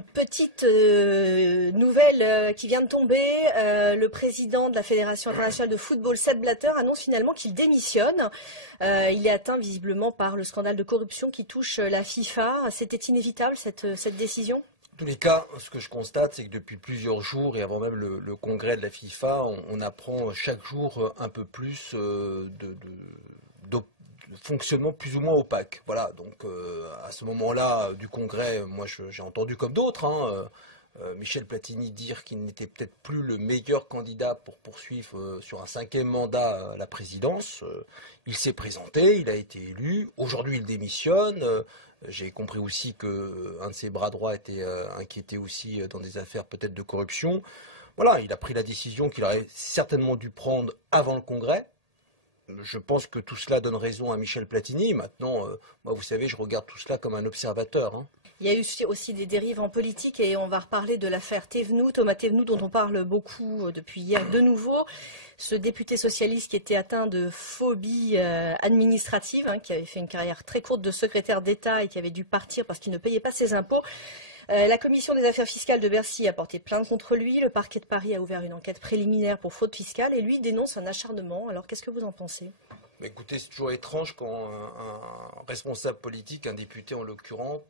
Une petite nouvelle qui vient de tomber. Le président de la Fédération internationale de football, Sepp Blatter, annonce finalement qu'il démissionne. Il est atteint visiblement par le scandale de corruption qui touche la FIFA. C'était inévitable cette décision ? En tous les cas, ce que je constate, c'est que depuis plusieurs jours, et avant même le congrès de la FIFA, on apprend chaque jour un peu plus de fonctionnement plus ou moins opaque. Voilà, donc à ce moment-là du congrès, moi j'ai entendu comme d'autres, Michel Platini dire qu'il n'était peut-être plus le meilleur candidat pour poursuivre sur un 5e mandat à la présidence. Il s'est présenté, il a été élu, aujourd'hui il démissionne. J'ai compris aussi qu'un de ses bras droits était inquiété aussi dans des affaires peut-être de corruption. Voilà, il a pris la décision qu'il aurait certainement dû prendre avant le congrès. Je pense que tout cela donne raison à Michel Platini. Maintenant, moi, vous savez, je regarde tout cela comme un observateur. Il y a eu aussi des dérives en politique et on va reparler de l'affaire Thévenoud, Thomas Thévenoud, dont on parle beaucoup depuis hier de nouveau. Ce député socialiste qui était atteint de phobie administrative, qui avait fait une carrière très courte de secrétaire d'État et qui avait dû partir parce qu'il ne payait pas ses impôts. La commission des affaires fiscales de Bercy a porté plainte contre lui. Le parquet de Paris a ouvert une enquête préliminaire pour fraude fiscale et lui dénonce un acharnement. Alors qu'est-ce que vous en pensez ? Écoutez, c'est toujours étrange quand un responsable politique, un député en l'occurrence,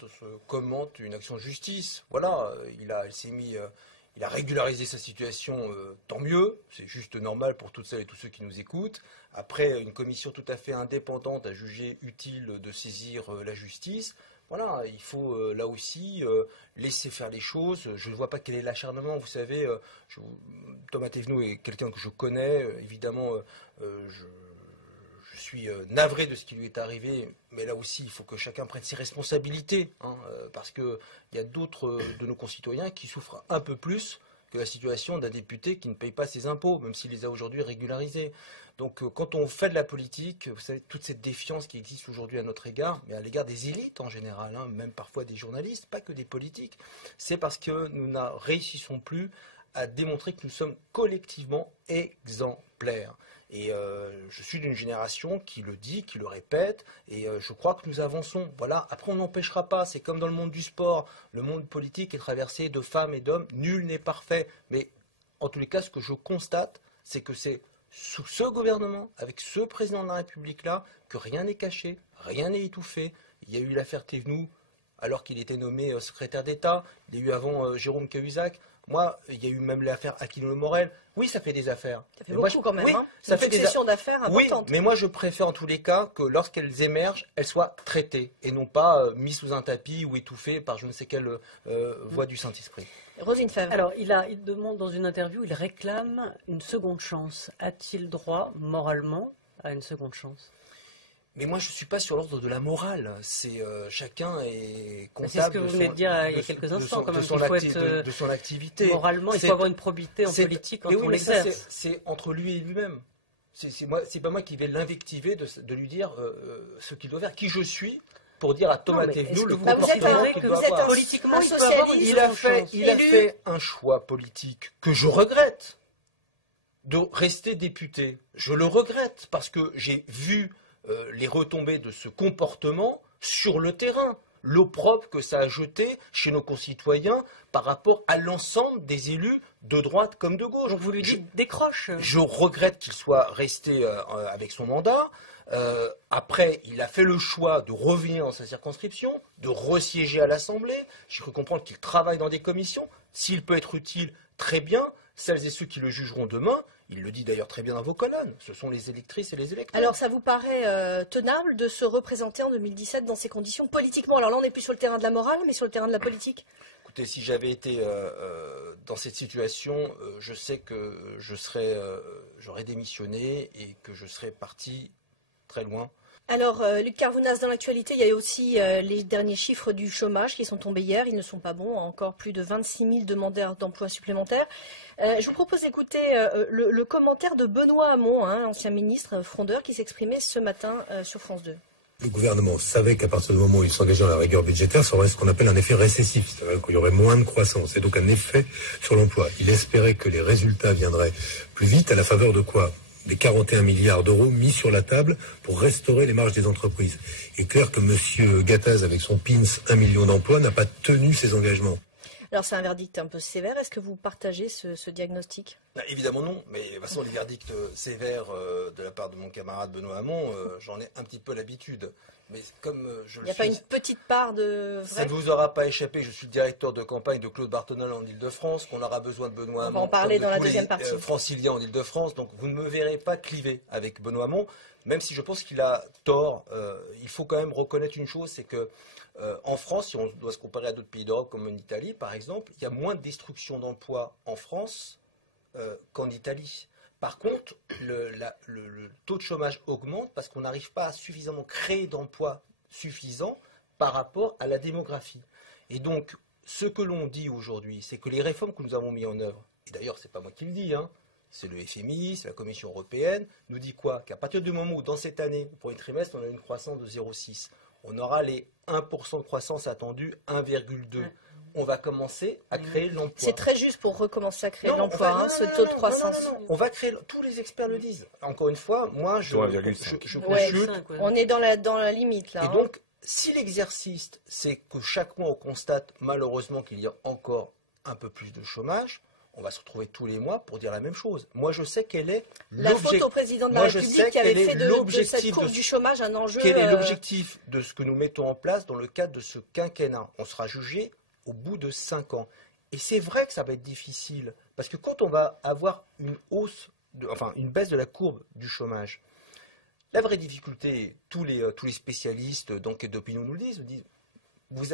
commente une action de justice. Voilà, il a régularisé sa situation, tant mieux. C'est juste normal pour toutes celles et tous ceux qui nous écoutent. Après, une commission tout à fait indépendante a jugé utile de saisir la justice. Voilà, il faut là aussi laisser faire les choses. Je ne vois pas quel est l'acharnement. Vous savez, Thomas Thévenoud est quelqu'un que je connais. Évidemment, je suis navré de ce qui lui est arrivé. Mais là aussi, il faut que chacun prenne ses responsabilités. Parce qu'il y a d'autres de nos concitoyens qui souffrent un peu plus que la situation d'un député qui ne paye pas ses impôts, même s'il les a aujourd'hui régularisés. Donc quand on fait de la politique, vous savez, toute cette défiance qui existe aujourd'hui à notre égard, mais à l'égard des élites en général, même parfois des journalistes, pas que des politiques, c'est parce que nous ne réussissons plus à démontrer que nous sommes collectivement exemplaires. Et je suis d'une génération qui le dit, qui le répète, et je crois que nous avançons. Voilà. Après, on n'empêchera pas, c'est comme dans le monde du sport, le monde politique est traversé de femmes et d'hommes, nul n'est parfait. Mais en tous les cas, ce que je constate, c'est que c'est sous ce gouvernement, avec ce président de la République-là, que rien n'est caché, rien n'est étouffé. Il y a eu l'affaire Thévenoud, alors qu'il était nommé secrétaire d'État. Il y a eu avant Jérôme Cahuzac. Moi, il y a eu même l'affaire Aquilino Morel. Oui, ça fait des affaires. Ça fait beaucoup quand même. Oui, ça fait une succession d'affaires importantes. Oui, mais moi je préfère en tous les cas que lorsqu'elles émergent, elles soient traitées et non pas mises sous un tapis ou étouffées par je ne sais quelle voie du Saint-Esprit. Roselyne Febvre. Alors, il demande dans une interview, il réclame une seconde chance. A-t-il droit, moralement, à une seconde chance ? Mais moi, je ne suis pas sur l'ordre de la morale. C'est chacun est comptable. C'est ce que vous venez de dire il y a quelques instants, quand même. De son activité. Moralement, il faut avoir une probité en politique quand on l'exerce. C'est entre lui et lui-même. C'est pas moi qui vais l'invectiver de lui dire ce qu'il doit faire. Qui je suis pour dire à Thomas Thévenoud le comportement qu'il doit avoir. Politiquement, il a fait un choix politique que je regrette de rester député. Je le regrette parce que j'ai vu les retombées de ce comportement sur le terrain, l'opprobre que ça a jeté chez nos concitoyens par rapport à l'ensemble des élus de droite comme de gauche. Donc vous lui dites décroche. Je regrette qu'il soit resté avec son mandat. Après, il a fait le choix de revenir dans sa circonscription, de resiéger à l'Assemblée. J'ai cru comprendre qu'il travaille dans des commissions. S'il peut être utile, très bien. Celles et ceux qui le jugeront demain, il le dit d'ailleurs très bien dans vos colonnes, ce sont les électrices et les électeurs. Alors ça vous paraît tenable de se représenter en 2017 dans ces conditions politiquement? Alors là on n'est plus sur le terrain de la morale, mais sur le terrain de la politique. Écoutez, si j'avais été dans cette situation, je sais que j'aurais démissionné et que je serais parti très loin. Alors, Luc Carvounas, dans l'actualité, il y a aussi les derniers chiffres du chômage qui sont tombés hier. Ils ne sont pas bons. Encore plus de 26 000 demandeurs d'emploi supplémentaires. Je vous propose d'écouter le commentaire de Benoît Hamon, ancien ministre frondeur, qui s'exprimait ce matin sur France 2. Le gouvernement savait qu'à partir du moment où il s'engageait dans la rigueur budgétaire, ça aurait ce qu'on appelle un effet récessif, c'est-à-dire qu'il y aurait moins de croissance, et donc un effet sur l'emploi. Il espérait que les résultats viendraient plus vite, à la faveur de quoi ? Des 41 milliards d'euros mis sur la table pour restaurer les marges des entreprises. Il est clair que M. Gattaz, avec son PINS 1 million d'emplois, n'a pas tenu ses engagements. Alors c'est un verdict un peu sévère, est-ce que vous partagez ce diagnostic? Évidemment non, mais de toute façon les verdicts sévères de la part de mon camarade Benoît Hamon, j'en ai un petit peu l'habitude. Mais comme il n'y a pas une petite part de vrai? Ça ne vous aura pas échappé, je suis le directeur de campagne de Claude Barthelone en Ile-de-France, qu'on aura besoin de Benoît Hamon. On va en parler dans la deuxième partie. Franciliens en Ile-de-France, donc vous ne me verrez pas cliver avec Benoît Hamon, même si je pense qu'il a tort. Il faut quand même reconnaître une chose, c'est que en France, si on doit se comparer à d'autres pays d'Europe comme en Italie par exemple, il y a moins de destruction d'emplois en France qu'en Italie. Par contre, le taux de chômage augmente parce qu'on n'arrive pas à suffisamment créer d'emplois suffisants par rapport à la démographie. Et donc, ce que l'on dit aujourd'hui, c'est que les réformes que nous avons mises en œuvre, et d'ailleurs, ce n'est pas moi qui le dis, hein, c'est le FMI, c'est la Commission européenne, nous dit quoi? Qu'à partir du moment où, dans cette année, au premier trimestre, on a une croissance de 0,6, on aura les 1% de croissance attendue, 1,2%. On va commencer à créer de l'emploi. C'est très juste pour recommencer à créer de l'emploi, ce taux de croissance. Non. On va créer, tous les experts le disent. Encore une fois, moi, je consulte. On est dans la limite, là. Et donc, si l'exercice, c'est que chaque mois, on constate malheureusement qu'il y a encore un peu plus de chômage, on va se retrouver tous les mois pour dire la même chose. Moi, je sais quelle est la faute au président de la République qui avait fait de cette courbe du chômage un enjeu. Quel est l'objectif de ce que nous mettons en place dans le cadre de ce quinquennat? On sera jugé au bout de 5 ans. Et c'est vrai que ça va être difficile, parce que quand on va avoir une une baisse de la courbe du chômage, la vraie difficulté, tous les spécialistes d'enquête d'opinion nous le disent,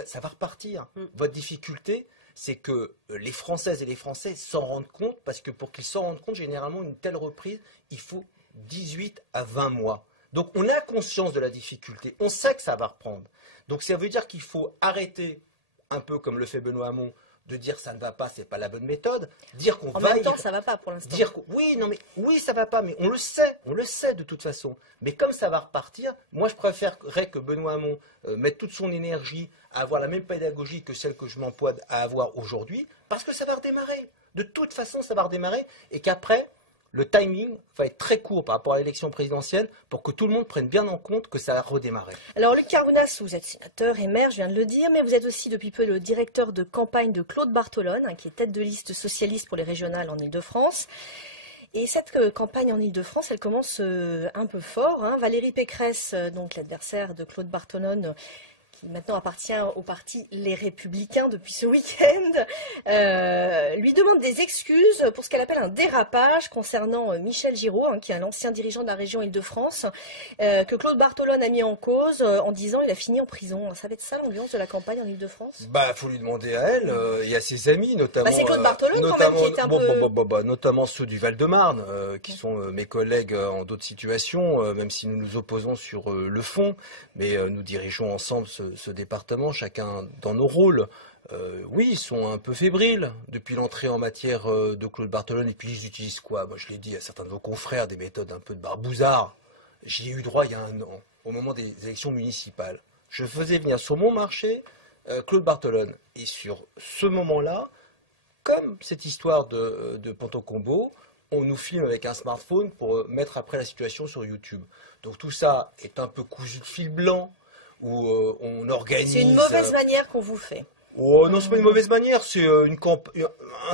ça va repartir. Votre difficulté, c'est que les Françaises et les Français s'en rendent compte, parce que pour qu'ils s'en rendent compte, généralement, une telle reprise, il faut 18 à 20 mois. Donc on a conscience de la difficulté, on sait que ça va reprendre. Donc ça veut dire qu'il faut arrêter, un peu comme le fait Benoît Hamon, de dire ça ne va pas, c'est pas la bonne méthode. Dire qu'on en même temps, ça va pas pour l'instant. Oui, ça va pas, mais on le sait de toute façon. Mais comme ça va repartir, moi je préférerais que Benoît Hamon mette toute son énergie à avoir la même pédagogie que celle que je m'emploie à avoir aujourd'hui, parce que ça va redémarrer. De toute façon, ça va redémarrer, et qu'après, le timing va être très court par rapport à l'élection présidentielle pour que tout le monde prenne bien en compte que ça a redémarré. Alors Luc Carmounas, vous êtes sénateur et maire, je viens de le dire, mais vous êtes aussi depuis peu le directeur de campagne de Claude Barthelone, qui est tête de liste socialiste pour les régionales en Ile-de-France. Et cette campagne en Ile-de-France, elle commence un peu fort. Valérie Pécresse, donc l'adversaire de Claude Barthelone, qui maintenant appartient au parti Les Républicains depuis ce week-end, lui demande des excuses pour ce qu'elle appelle un dérapage concernant Michel Giraud, qui est l'ancien dirigeant de la région Île-de-France, que Claude Barthelone a mis en cause en disant qu'il a fini en prison. Ça va être ça l'ambiance de la campagne en Île-de-France? Faut lui demander à elle et à ses amis, notamment. C'est Claude Barthelone quand même qui est un peu... notamment ceux du Val-de-Marne, qui sont mes collègues en d'autres situations, même si nous nous opposons sur le fond, mais nous dirigeons ensemble ce département, chacun dans nos rôles. Oui, ils sont un peu fébriles depuis l'entrée en matière de Claude Barthelone. Et puis ils utilisent quoi? Moi, je l'ai dit à certains de vos confrères, des méthodes un peu de barbouzard. J'y ai eu droit il y a 1 an, au moment des élections municipales. Je faisais venir sur mon marché Claude Barthelone. Et sur ce moment-là, comme cette histoire de Ponto-Combo, on nous filme avec un smartphone pour mettre après la situation sur YouTube. Donc tout ça est un peu cousu de fil blanc, où on organise... C'est une mauvaise manière qu'on vous fait. Oh non, c'est pas une mauvaise manière, c'est un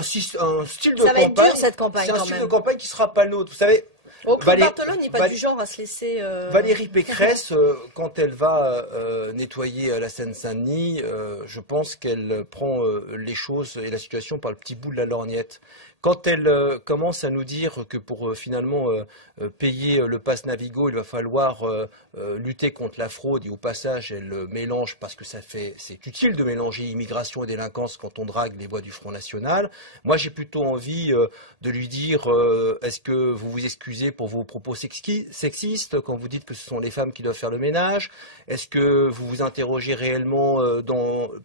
style de campagne. Ça va être dur cette campagne quand même. C'est un style de campagne qui sera pas le nôtre. Vous savez, Claude Barthelone n'est pas du genre à se laisser... Valérie Pécresse, quand elle va nettoyer la Seine-Saint-Denis, je pense qu'elle prend les choses et la situation par le petit bout de la lorgnette. Quand elle commence à nous dire que pour finalement payer le pass Navigo, il va falloir lutter contre la fraude, et au passage elle mélange, parce que c'est utile de mélanger immigration et délinquance quand on drague les voies du Front National. Moi j'ai plutôt envie de lui dire est-ce que vous vous excusez pour vos propos sexistes quand vous dites que ce sont les femmes qui doivent faire le ménage? Est-ce que vous vous interrogez réellement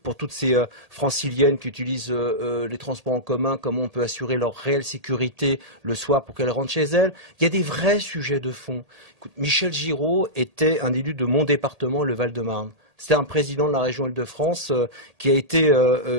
pour toutes ces franciliennes qui utilisent les transports en commun, comment on peut assurer leur réelle sécurité le soir pour qu'elles rentrent chez elles? Il y a des vrais sujets de fond. Écoute, Michel Giraud était un élu de mon département, le Val-de-Marne. C'était un président de la région Île-de-France qui a été,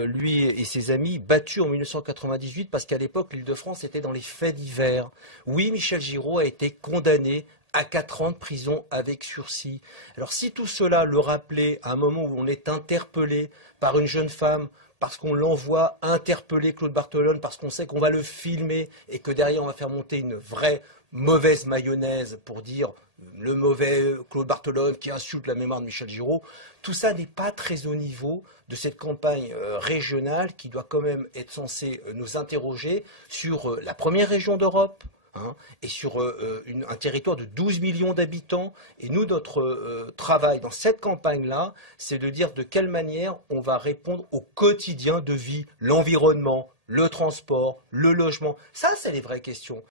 lui et ses amis, battu en 1998 parce qu'à l'époque, l'Île-de-France était dans les faits divers. Oui, Michel Giraud a été condamné à 4 ans de prison avec sursis. Alors si tout cela le rappelait à un moment où on est interpellé par une jeune femme parce qu'on l'envoie interpeller Claude Barthelone, parce qu'on sait qu'on va le filmer et que derrière on va faire monter une vraie mauvaise mayonnaise pour dire le mauvais Claude Barthelone qui insulte la mémoire de Michel Giraud, tout ça n'est pas très au niveau de cette campagne régionale qui doit quand même être censée nous interroger sur la première région d'Europe, hein, et sur un territoire de 12 millions d'habitants. Et nous, notre travail dans cette campagne-là, c'est de dire de quelle manière on va répondre au quotidien de vie, l'environnement, le transport, le logement. Ça, c'est les vraies questions.